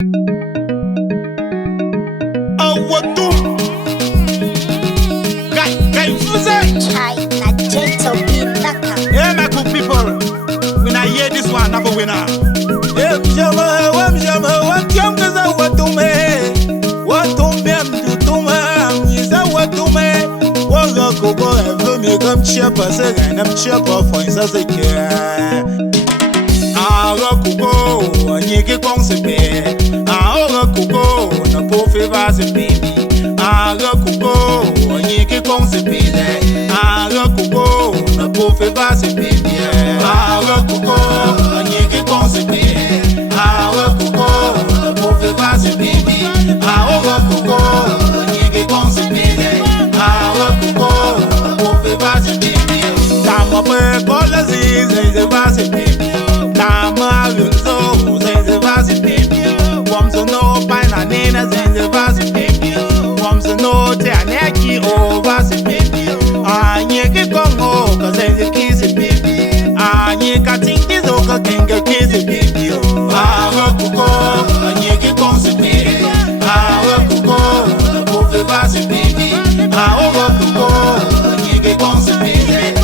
Oh, what do? Guy, who's that? China Gento B. Yeah, my good people. When I hear this one, I'm a winner. Yeah, what young is a what to me? What to me? To me, is a what to me? What go ever make them cheap as a and I'm cheaper for instance. Kuko, nyeke konsepe. Kuko, na pofe vase baby. Kuko, nyeke konsepe. Kuko, na pofe vase baby. Kuko, nyeke konsepe. Kuko, na pofe vase baby. Kuko, nyeke konsepe. Kuko, na pofe vase baby. Tama pe kola zize vase baby. Tama lunzo zenze vase baby. Wamso no paina nena zenze vase baby. Wamso no te aneki o vase baby. Anyeke kongo ka zenze kisi baby. Anyeka tingi zo ka kenga kisi baby. Kuko anyeke konse baby. Kuko pofe vase baby. Kuko anyeke konse baby.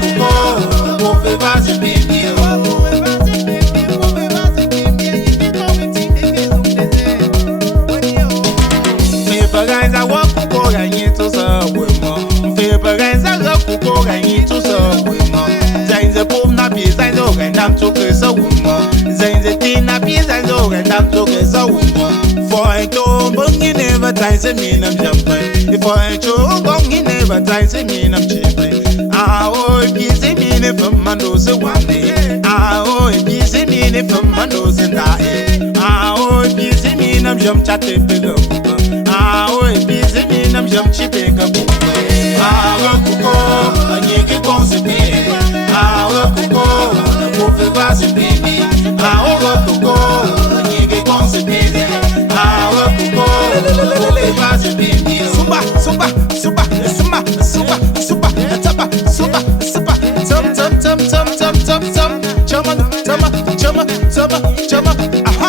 Kuko pofe vase baby. Zijn ze pop na pie, zijn ze ook en dan zoeken ze woemen. Zijn ze tien na pie, zijn ze ook en dan zoeken ze woemen. Voor een toon bang je never zijn ze min am jampen. Voor een toon bang je never zijn ze min am chippen. Oh, pie ze min van mando ze wande. Oh, pie ze min van mando ze dae. Oh, pie ze min am jam chatte pelo. Oh, pie ze min am jam chippe kapu. Kuko, anyeke konsepe. Kuko, na pofe vase baby. Kuko, anyeke konsepe. Kuko, na pofe vase baby. Sumba, sumba, sumba, sumba, sumba, sumba, tapa, sumba, sumba, tum, chama, aha.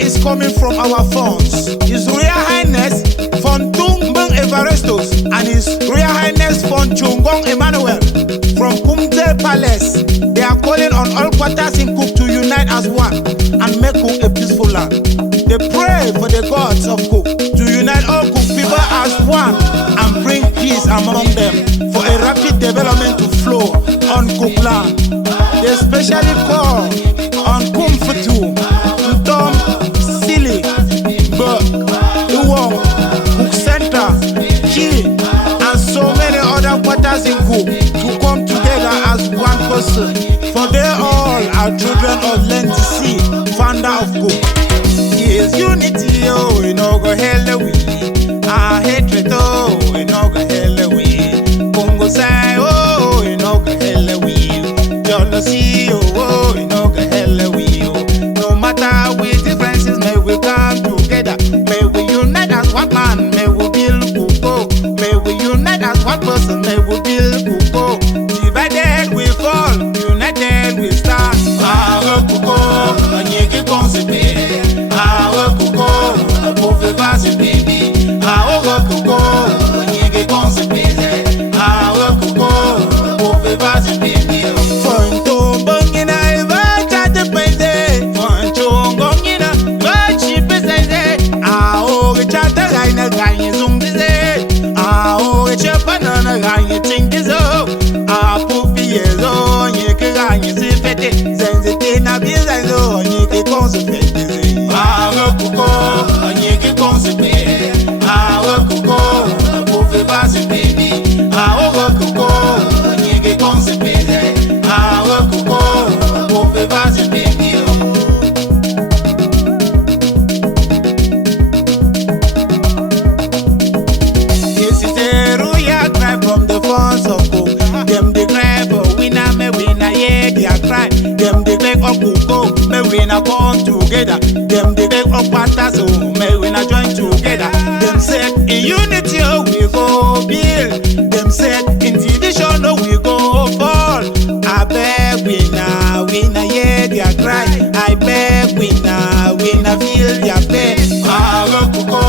Is coming from our fons. His Royal Highness Fon Tungbang Everestos and His Royal Highness Fon Chungong Emmanuel from Kumte Palace. They are calling on all quarters in Cook to unite as one and make Cook a peaceful land. They pray for the gods of Cook to unite all Cook people as one and bring peace among them for a rapid development to flow on Cook land. They especially call on Kumfutu, Tom, Silly, Burke, Iwong, Cook Center, Key, and so many other quarters in Cook to come together as one person. For they all are children of Lentis, founder of Cook. Yes, unity, oh, we no go hell we. Our hatred, oh, we no go hell we. Congo say, oh, we no go hell we. Jealousy, oh, we no go hell we. No matter with differences, may we come together. May we unite as one man, may we build Kuko. May we unite as one person, may we build Kuko. Divided we fall, united we stand. Kuko, anyeke konsepe. Kuko, na pofe vase baby. Kuko, anyeke konsepe. Kuko, na pofe vase baby. For to bangina eva chate pende. For chongongina va chipe sende. Chate gaina gaina zumbize. Chapana na gaina tingizo. Pupi yezo nyeke gaina zifete. Zenze tena bizazo nyeke konsepe. Kuko, anyeke konsepe. Kuko, na pofe vase baby. Kuko, anyeke konsepe. Kuko, na pofe vase baby. This is a royal cry from the fons of Cook. Them they cry for winner, me winner, yeah, they are cry. Them they beg of Kuko, me winner come together. Them they beg of Pataso, me winner join together. Them say in unity, oh, we their cry. I beg winner, winner feel their pain. Alo kuko,